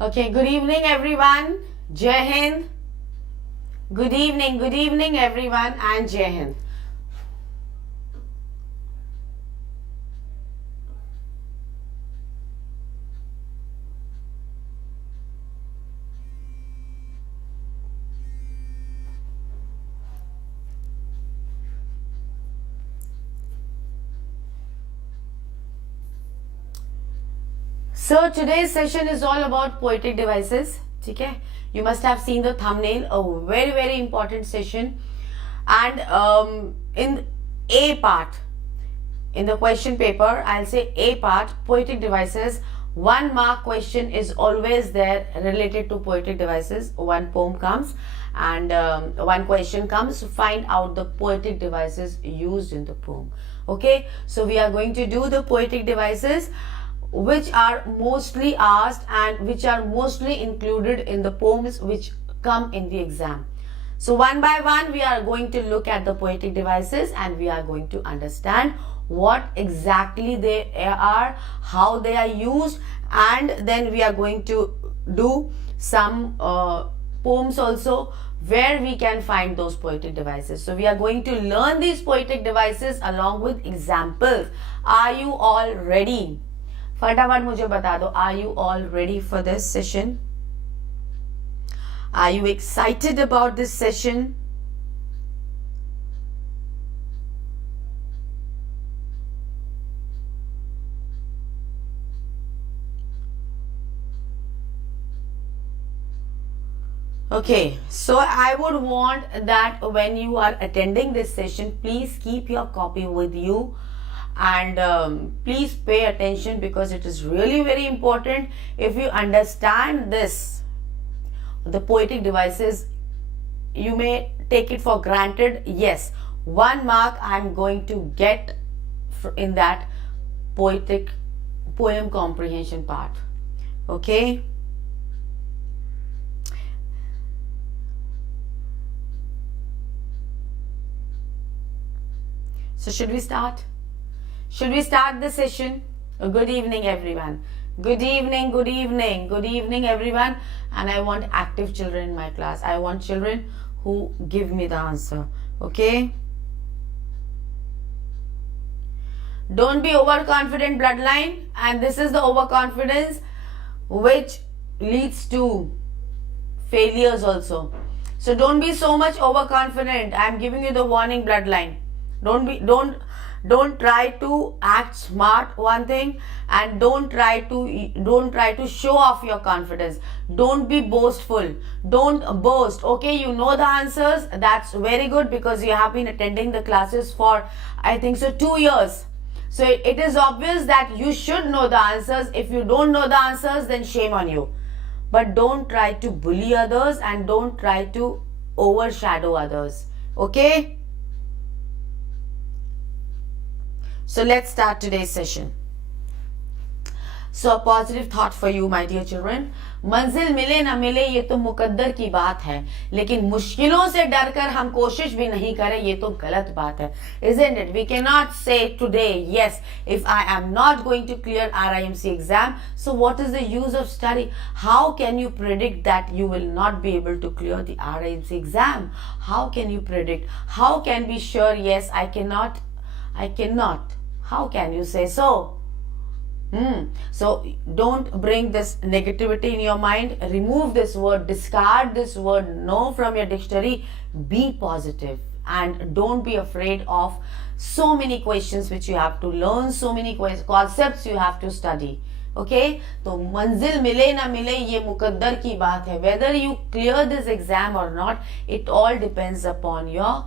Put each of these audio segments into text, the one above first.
Okay, good evening everyone. Jai Hind. Good evening everyone and Jai Hind. So today's session is all about poetic devices. Okay, you must have seen the thumbnail. A very important session. And in A part, in the question paper, I'll say A part, poetic devices. 1 mark question is always there related to poetic devices. One poem comes and one question comes to find out the poetic devices used in the poem. Okay, so we are going to do the poetic devices which are mostly asked and which are mostly included in the poems which come in the exam. So one by one we are going to look at the poetic devices and we are going to understand what exactly they are, how they are used, and then we are going to do some poems also where we can find those poetic devices. So we are going to learn these poetic devices along with examples. Are you all ready? फटाफट मुझे बता दो, are you all ready for this session? Are you excited about this session? Okay, so I would want that when you are attending this session, please keep your copy with you. And please pay attention because it is really very important. If you understand this, the poetic devices, you may take it for granted. Yes, 1 mark I'm going to get in that poetic poem comprehension part. Okay. So should we start? Should we start the session? Good evening everyone. Good evening everyone. And I want active children in my class. I want children who give me the answer. Okay? Don't be overconfident, bloodline. And this is the overconfidence which leads to failures also. So don't be so much overconfident. I am giving you the warning, bloodline. Don't try to act smart, one thing, and don't try to show off your confidence. Don't be boastful. Don't boast. Okay, you know the answers. That's very good because you have been attending the classes for, I think so, 2 years. So it is obvious that you should know the answers. If you don't know the answers, then shame on you. But don't try to bully others and don't try to overshadow others. Okay? So let's start today's session. So a positive thought for you, my dear children. मंजिल मिले ना मिले ये तो मुकद्दर की बात है, लेकिन मुश्किलों से डरकर हम कोशिश भी नहीं करें ये तो गलत बात है. Isn't it? We cannot say today, yes, if I am not going to clear RIMC exam, so what is the use of study? How can you predict that you will not be able to clear the RIMC exam? How can you predict? How can be sure, yes, I cannot? How can you say so? So don't bring this negativity in your mind. Remove this word, discard this word, no from your dictionary. Be positive and don't be afraid of so many questions which you have to learn, so many concepts you have to study. Okay, तो मंजिल मिले ना मिले ये मुकद्दर की बात है. Whether you clear this exam or not, it all depends upon your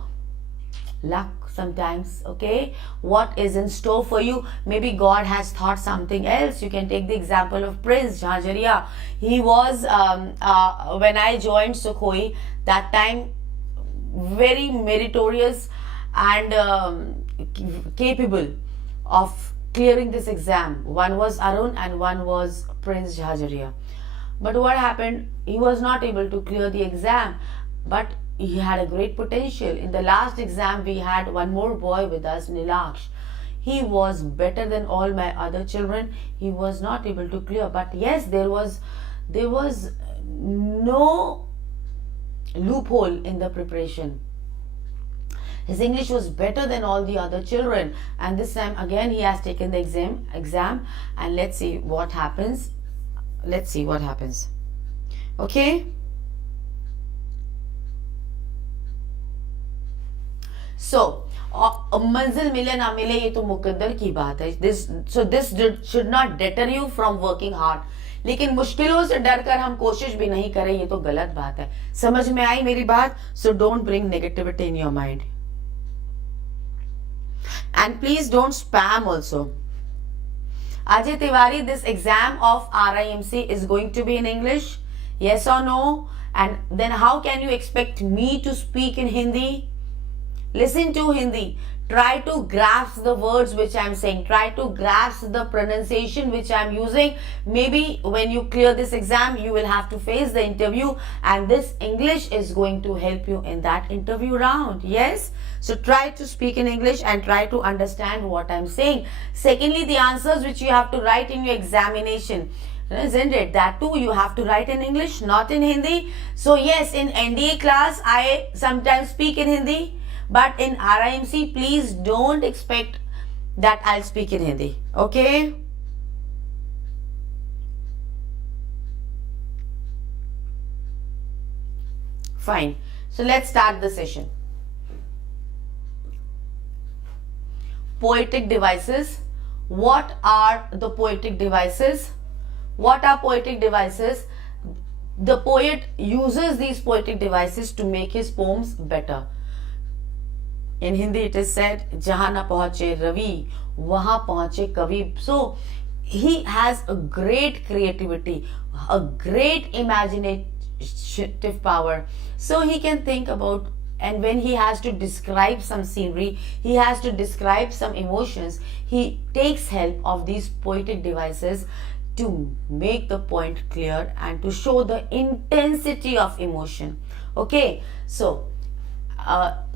luck sometimes. Okay, what is in store for you? Maybe God has thought something else. You can take the example of Prince Jhajaria. He was when I joined Sukhoi, that time very meritorious and capable of clearing this exam. One was Arun and one was Prince Jhajaria. But what happened? He was not able to clear the exam, but he had a great potential. In the last exam, we had one more boy with us, Nilaksh. He was better than all my other children. He was not able to clear. But yes, there was there was no loophole in the preparation. His English was better than all the other children, and this time again he has taken the exam, and let's see what happens. Okay, so मंजिल मिले ना मिले ये तो मुकद्दर की बात है. this should not deter you from working hard. लेकिन मुश्किलों से डर कर हम कोशिश भी नहीं करें, ये तो गलत बात है. समझ में आई मेरी बात? So don't bring negativity in your mind. And please don't spam also. Ajay Tiwari, this exam of RIMC is going to be in English? Yes or no? And then how can you expect me to speak in Hindi? Listen to Hindi. Try to grasp the words which I am saying. Try to grasp the pronunciation which I am using. Maybe when you clear this exam, you will have to face the interview, and this English is going to help you in that interview round. Yes? So try to speak in English and try to understand what I am saying. Secondly, the answers which you have to write in your examination, isn't it? That too you have to write in English, not in Hindi. So yes, in NDA class, I sometimes speak in Hindi. But in RIMC, please don't expect that I'll speak in Hindi. Okay? Fine. So let's start the session. Poetic devices. What are the poetic devices? What are poetic devices? The poet uses these poetic devices to make his poems better. In Hindi it is said, "Jahan na pahuche Ravi, wahan pahuche Kavi." So he has a great creativity, a great imaginative power. So he can think about, and when he has to describe some scenery, he has to describe some emotions, he takes help of these poetic devices to make the point clear and to show the intensity of emotion. Okay, so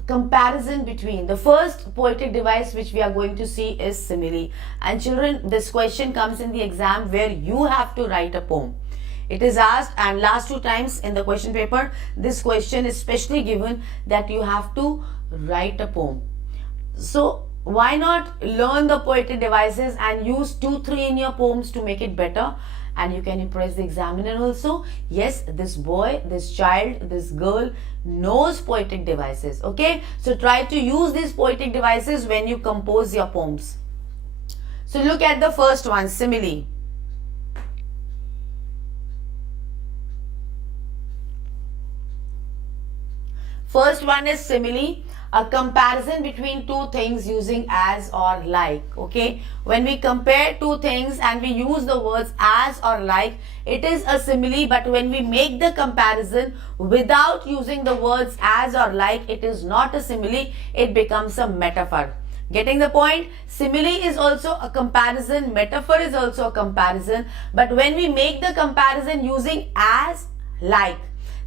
comparison between the first poetic device which we are going to see is simile. And children, this question comes in the exam where you have to write a poem. It is asked, and last 2 times in the question paper, this question is specially given that you have to write a poem. So why not learn the poetic devices and use 2-3 in your poems to make it better, and you can impress the examiner also. Yes, this boy, this child, this girl knows poetic devices. Okay, so try to use these poetic devices when you compose your poems. So look at the first one, simile. First one is simile, a comparison between 2 things using as or like. Okay, when we compare 2 things and we use the words as or like, it is a simile. But when we make the comparison without using the words as or like, it is not a simile, it becomes a metaphor. Getting the point? Simile is also a comparison, metaphor is also a comparison, but when we make the comparison using as, like,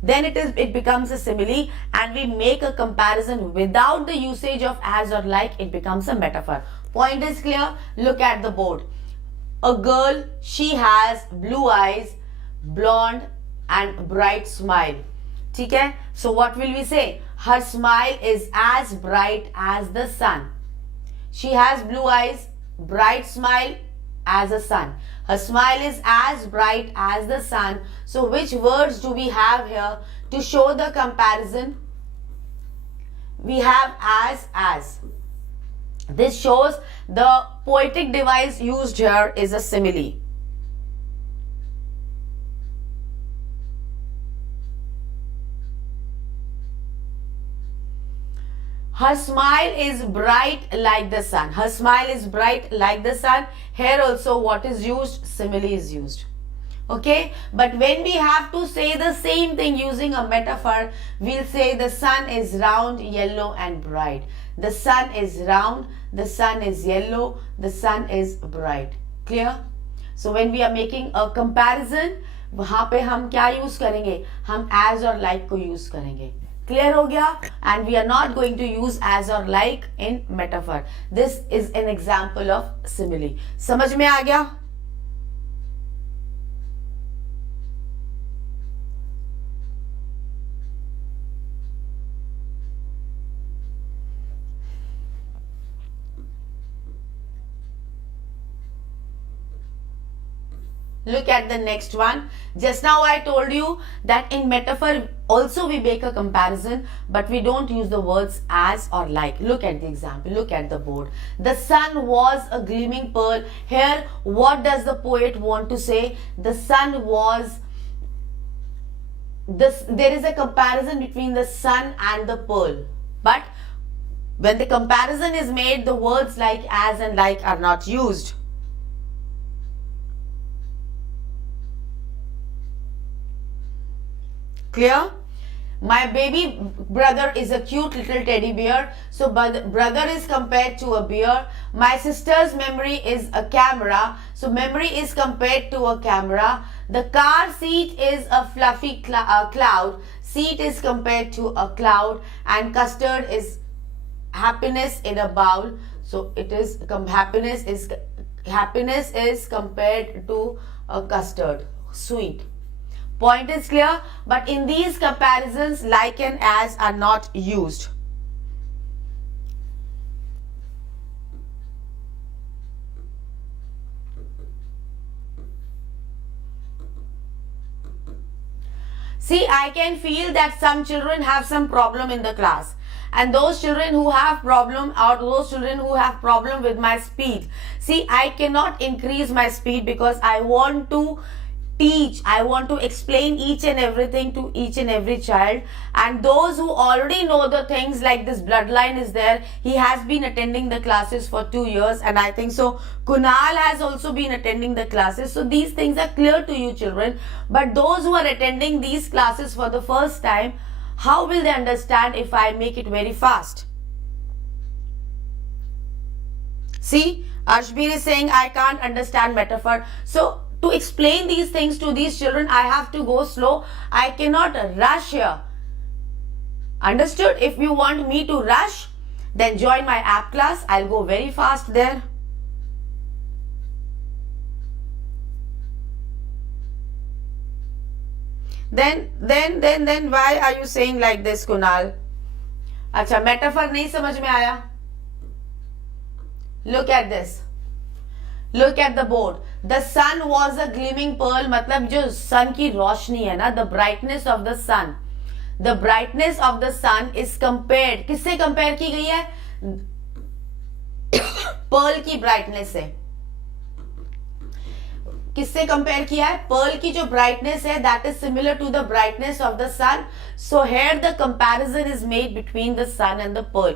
then it becomes a simile, and we make a comparison without the usage of as or like, it becomes a metaphor. Point is clear? Look at the board. A girl, she has blue eyes, blonde and bright smile. Okay? So what will we say? Her smile is as bright as the sun. She has blue eyes, bright smile as a sun. Her smile is as bright as the sun. So which words do we have here to show the comparison? We have as. This shows the poetic device used here is a simile. Her smile is bright like the sun. Her smile is bright like the sun. Here also what is used? Simile is used. Okay, but when we have to say the same thing using a metaphor, we'll say the sun is round, yellow and bright. The sun is round, the sun is yellow, the sun is bright. Clear? So when we are making a comparison, वहाँ पे हम क्या use करेंगे? हम as or like को use करेंगे. Clear हो गया? And we are not going to use as or like in metaphor. This is an example of simile. समझ में आ गया? Look at the next one. Just now I told you that in metaphor also we make a comparison, but we don't use the words as or like. Look at the example. Look at the board. The sun was a gleaming pearl. Here, what does the poet want to say? The sun was this. There is a comparison between the sun and the pearl, but when the comparison is made, the words like as and like are not used. Clear? My baby brother is a cute little teddy bear. So brother is compared to a bear. My sister's memory is a camera. So memory is compared to a camera. The car seat is a fluffy cloud. Seat is compared to a cloud. And custard is happiness in a bowl. So it is happiness is compared to a custard, sweet. Point is clear, but in these comparisons, like and as are not used. See, I can feel that some children have some problem in the class. And those children who have problem with my speed. See, I cannot increase my speed because I want to teach, I want to explain each and everything to each and every child. And those who already know the things, like this bloodline is there, he has been attending the classes for 2 years, and I think so Kunal has also been attending the classes. So these things are clear to you children, but those who are attending these classes for the first time, how will they understand if I make it very fast? See, Ashbir is saying I can't understand metaphor. So to explain these things to these children, I have to go slow. I cannot rush here. Understood? If you want me to rush, then join my app class. I'll go very fast there. Then why are you saying like this, Kunal? अच्छा, metaphor नहीं समझ में आया? Look at this. Look at the board. The sun was a gleaming pearl. मतलब जो sun की रोशनी है ना, the brightness of the sun. The brightness of the sun is compared. किससे compare की गई है? pearl की brightness से. किससे compare किया है? Pearl की जो brightness है, that is similar to the brightness of the sun. So here the comparison is made between the sun and the pearl.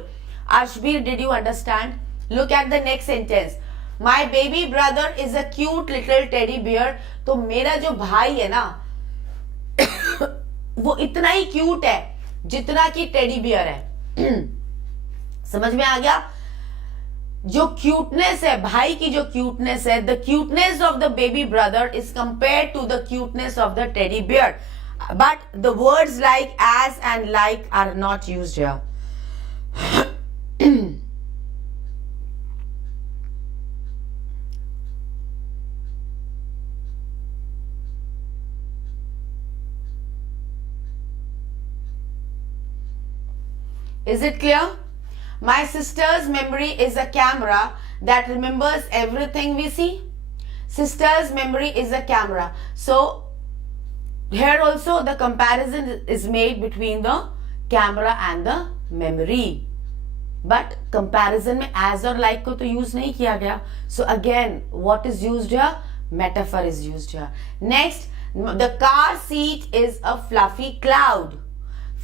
Ashbir, did you understand? Look at the next sentence. My baby brother is a cute little teddy bear. तो मेरा जो भाई है ना वो इतना ही cute है जितना कि टेडी बियर है. समझ में आ गया? जो क्यूटनेस है, भाई की जो क्यूटनेस है, the cuteness of the baby brother is compare to the cuteness of the teddy bear. But the words like as and like are not used here. Is it clear? My sister's memory is a camera that remembers everything we see. Sister's memory is a camera. So here also the comparison is made between the camera and the memory. But comparison में as or like को तो use नहीं किया गया. So again, what is used here? Metaphor is used here. Next, the car seat is a fluffy cloud.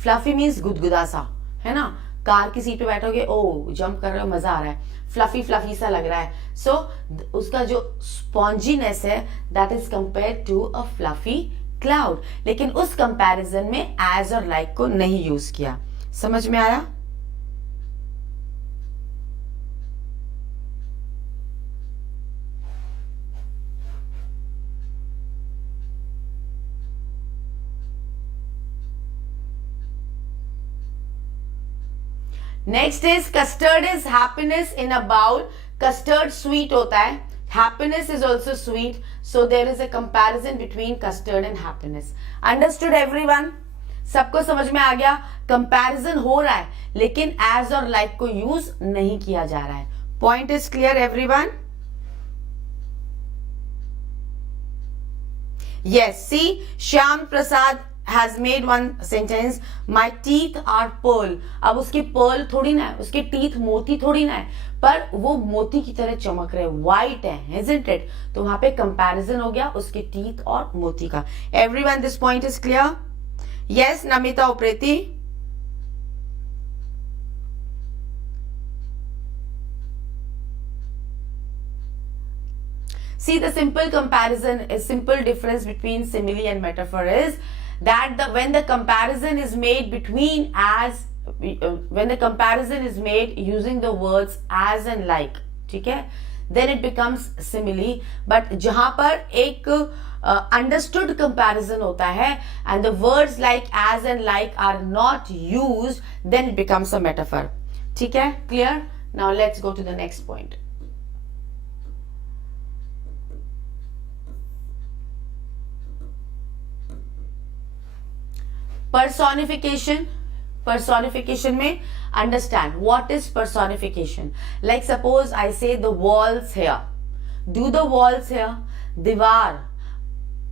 Fluffy means गुदगुदा सा, है ना? Car की सीट पे बैठोगे, ओ जंप कर रहे हो, मजा आ रहा है, फ्लफी फ्लफी सा लग रहा है. सो उसका जो स्पॉन्जीनेस है, that is compared to a fluffy cloud. लेकिन उस कंपैरिजन में एज और लाइक को नहीं यूज किया. समझ में आया? Next is custard is happiness in a bowl. Custard sweet होता है, happiness is also sweet. So there is a comparison between custard and happiness. Understood everyone? सबको समझ में आ गया? कंपैरिजन हो रहा है लेकिन एज और लाइक को यूज नहीं किया जा रहा है. Point is clear everyone? Yes, see, Shyam Prasad has made one sentence, my teeth are pearl. अब उसके pearl थोड़ी ना है, उसके teeth मोती थोड़ी ना है, पर वो मोती की तरह चमक रहे, white है, isn't it? तो वहां पे comparison हो गया उसके teeth और मोती का. Everyone, this point is clear? Yes, Namita Upreti. See, the simple comparison, a simple difference between simile and metaphor is that when the comparison is made between when the comparison is made using the words as and like, ठीक है, then it becomes simile. But जहां पर एक understood comparison होता है and the words like as and like are not used, then it becomes a metaphor. ठीक है, clear? Now let's go to the next point. Personification. Personification में understand what is personification. Like suppose I say the walls here. Do the walls here? Diwar.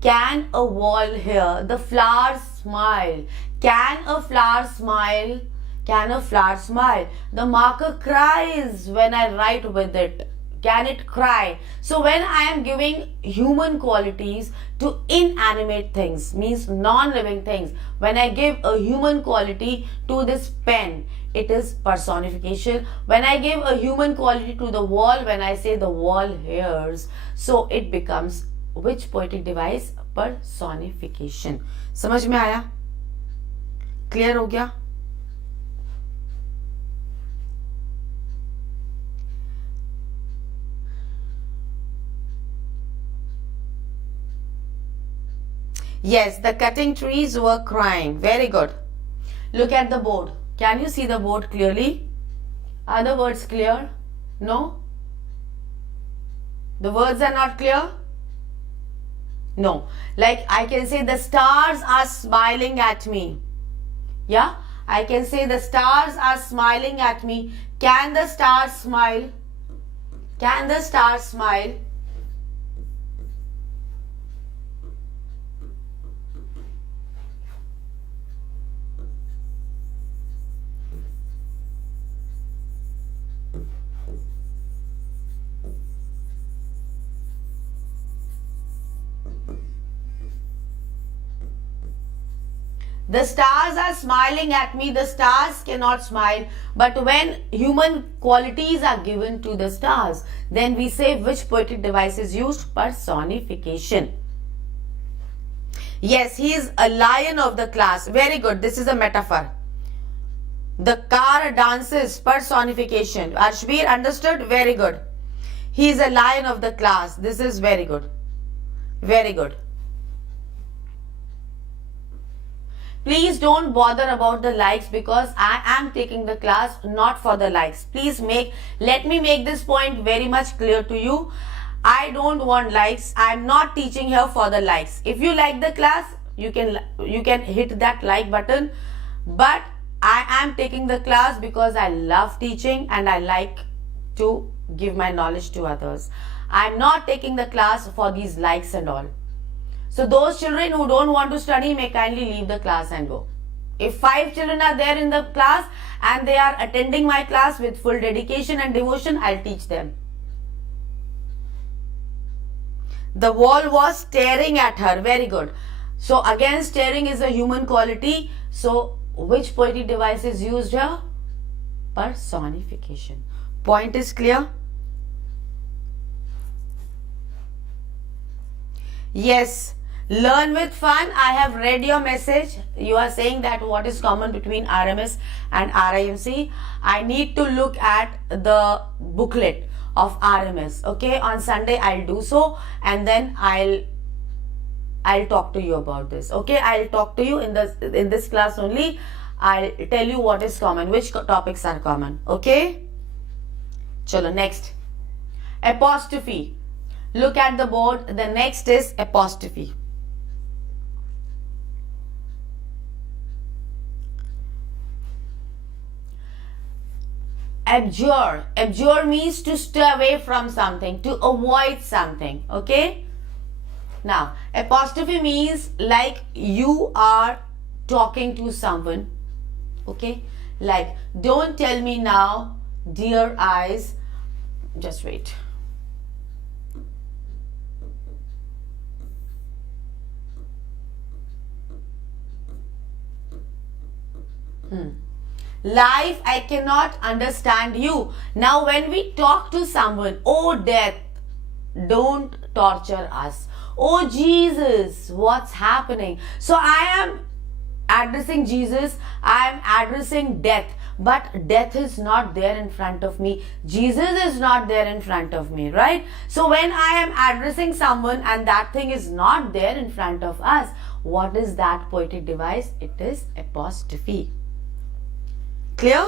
Can a wall here? The flowers smile. Can a flower smile? Can a flower smile? The marker cries when I write with it. Can it cry? So when I am giving human qualities to inanimate things, means non-living things, when I give a human quality to this pen, it is personification. When I give a human quality to the wall, when I say the wall hears, so it becomes which poetic device? Personification. समझ में आया? Clear हो गया? Yes, the cutting trees were crying. Very good. Look at the board. Can you see the board clearly? Are the words clear? No? The words are not clear? No. Like I can say the stars are smiling at me. Yeah? I can say the stars are smiling at me. Can the stars smile? Can the stars smile? The stars are smiling at me. The stars cannot smile. But when human qualities are given to the stars, then we say which poetic device is used? Personification. Yes, he is a lion of the class. Very good. This is a metaphor. The car dances. Personification. Arshbir, understood? Very good. He is a lion of the class. This is very good. Very good. Please don't bother about the likes because I am taking the class not for the likes. Please let me make this point very much clear to you. I don't want likes. I am not teaching here for the likes. If you like the class, you can hit that like button. But I am taking the class because I love teaching and I like to give my knowledge to others. I am not taking the class for these likes and all. So those children who don't want to study may kindly leave the class and go. If 5 children are there in the class and they are attending my class with full dedication and devotion, I'll teach them. The wall was staring at her. Very good. So again, staring is a human quality. So which poetic device is used here? Personification. Point is clear? Yes. Learn with fun. I have read your message. You are saying that what is common between RMS and RIMC. I need to look at the booklet of RMS. Okay, on Sunday I'll do so and then I'll talk to you about this. Okay, I'll talk to you in this class only. I'll tell you what is common, which topics are common. Okay. Chalo, next. Apostrophe. Look at the board. The next is apostrophe. Abjure. Abjure means to stay away from something, to avoid something. Okay. Now, apostrophe means like you are talking to someone. Okay? Like, don't tell me now, dear eyes. Just wait. Life, I cannot understand you. Now, when we talk to someone, oh death, don't torture us. Oh Jesus, what's happening? So I am addressing Jesus, I am addressing death, but death is not there in front of me. Jesus is not there in front of me, right? So when I am addressing someone and that thing is not there in front of us, what is that poetic device? It is apostrophe. Clear?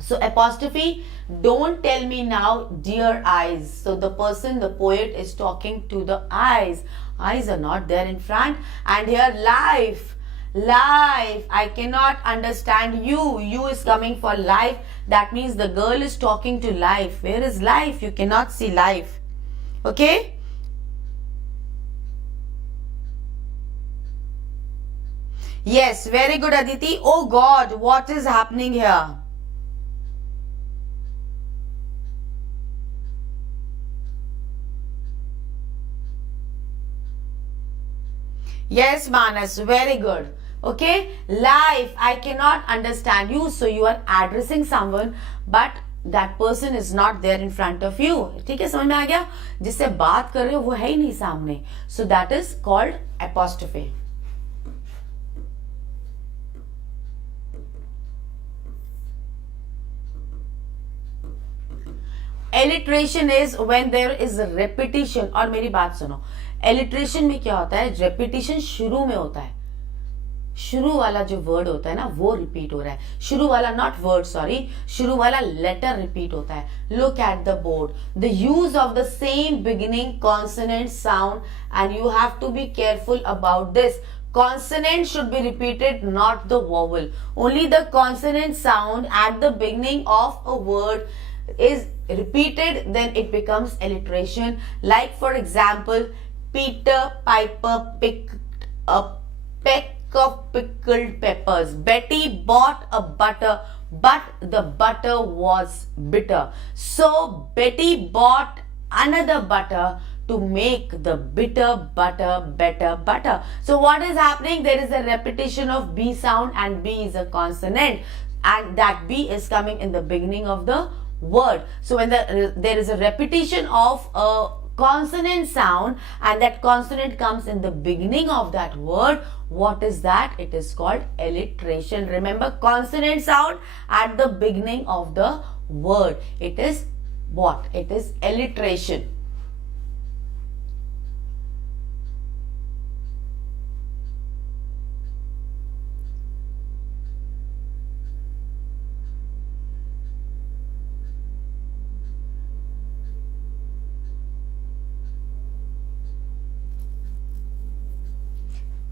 So apostrophe, don't tell me now, dear eyes. So the person, the poet is talking to the eyes. Eyes are not there in front. And here life, I cannot understand you. You is coming for life. That means the girl is talking to life. Where is life? You cannot see life. Okay? Yes, very good Aditi. Oh God, what is happening here? Yes, Manas, very good. Okay, life, I cannot understand you. So you are addressing someone, but that person is not there in front of you. ठीक है, समझ में आ गया? जिससे बात कर रहे हो वो है ही नहीं सामने. So that is called apostrophe. Alliteration is when there is a repetition. और मेरी बात सुनो, एलिट्रेशन में क्या होता है? रेपिटेशन शुरू में होता है. शुरू वाला जो वर्ड होता है ना वो रिपीट हो रहा है. शुरू वाला नॉट वर्ड, सॉरी, शुरू वाला लेटर रिपीट होता है. Look at the board. The use of the same beginning consonant sound and you have to be careful about this. Consonant should be repeated, not the vowel. Only the consonant sound at the beginning of a word is repeated, then it becomes alliteration. Like for example, Peter Piper picked a peck of pickled peppers. Betty bought a butter, but the butter was bitter. So Betty bought another butter to make the bitter butter better butter. So what is happening? There is a repetition of B sound, and B is a consonant, and that B is coming in the beginning of the word. So when there is a repetition of a consonant sound and that consonant comes in the beginning of that word, what is that? It is called alliteration. Remember, consonant sound at the beginning of the word. It is what? It is alliteration.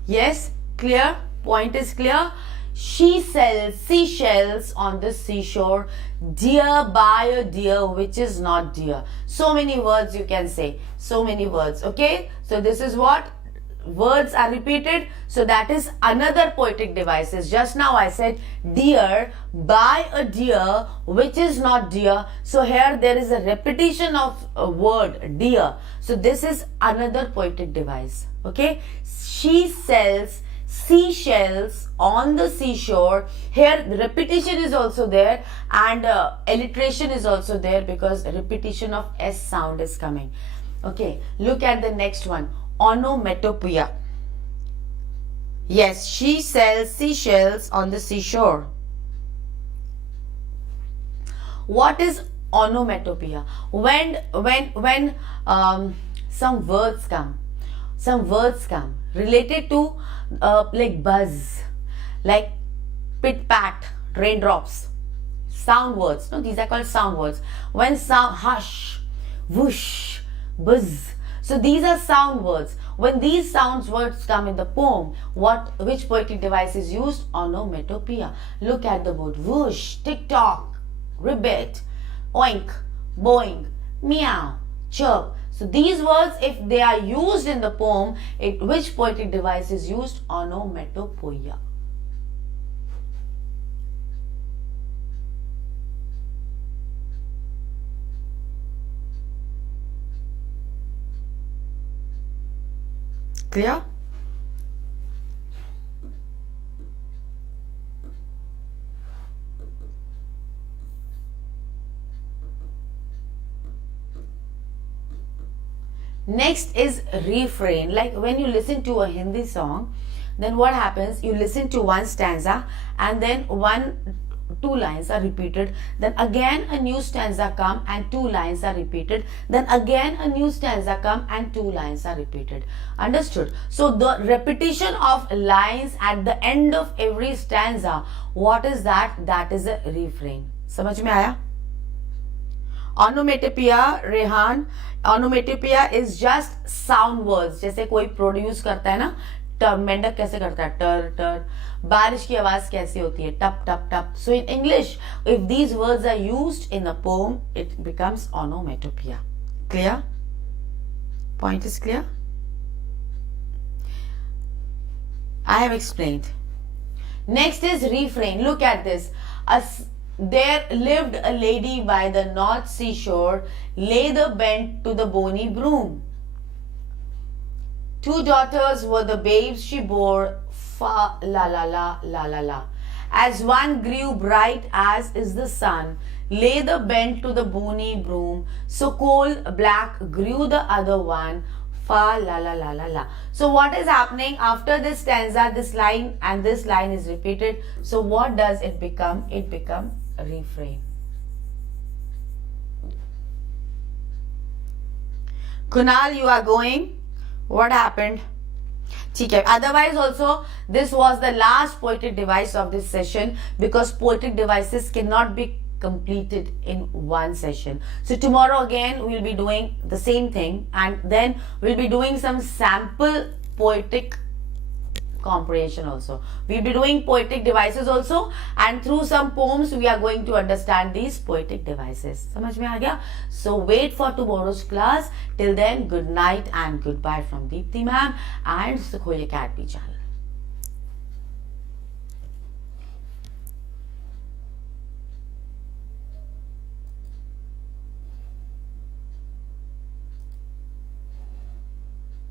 Yes, clear? Point is clear? She sells seashells on the seashore. Dear buy a deer which is not dear. So many words you can say. So many words. Okay? So this is what? Words are repeated. So that is another poetic devices. Just now I said dear, buy a deer which is not dear. So here there is a repetition of a word dear. So this is another poetic device. Okay? She sells seashells on the seashore. Here repetition is also there, and alliteration is also there because repetition of S sound is coming. Okay, look at the next one. Onomatopoeia. Yes, she sells seashells on the seashore. What is onomatopoeia? When some words come related to like buzz, like pit pat, raindrops, sound words. No, these are called sound words. When sound, hush, whoosh, buzz. So these are sound words. When these sound words come in the poem, which poetic device is used? Onomatopoeia. Look at the word whoosh, tick-tock, ribbit, oink, boing, meow, chirp. So these words, if they are used in the poem, which poetic device is used? Onomatopoeia. Clear? Next is refrain. Like when you listen to a Hindi song, then what happens? You listen to one stanza and then two lines are repeated, then again a new stanza come and two lines are repeated, then again a new stanza come and two lines are repeated. Understood? So the repetition of lines at the end of every stanza, what is that? That is a refrain. समझ में आया? Onomatopoeia, Rehan, onomatopoeia is just sound words. जैसे कोई produce करता है ना, मेंढक कैसे करता है? टर टर. बारिश की आवाज कैसी होती है? टप टप टप. So in English, if these words are used in a poem, it becomes onomatopoeia. Clear? Point is clear? I have explained. Next is refrain. Look at this. There lived a lady by the north seashore, lay the bent to the bony broom. 2 daughters were the babes she bore, fa la la la la la la. As one grew bright as is the sun, lay the bent to the bony broom, so coal black grew the other one, fa la la la la la. So what is happening after this stanza? This line and this line is repeated. So what does it become? It becomes a refrain. Kunal, you are going. What happened? ठीक है. Otherwise also, this was the last poetic device of this session because poetic devices cannot be completed in one session. So tomorrow again we will be doing the same thing and then we'll be doing some sample poetic comprehension also. We'll be doing poetic devices also and through some poems we are going to understand these poetic devices. समझ में आ गया? So wait for tomorrow's class. Till then, good night and goodbye from Deepti Mam and Sukhoi Academy channel.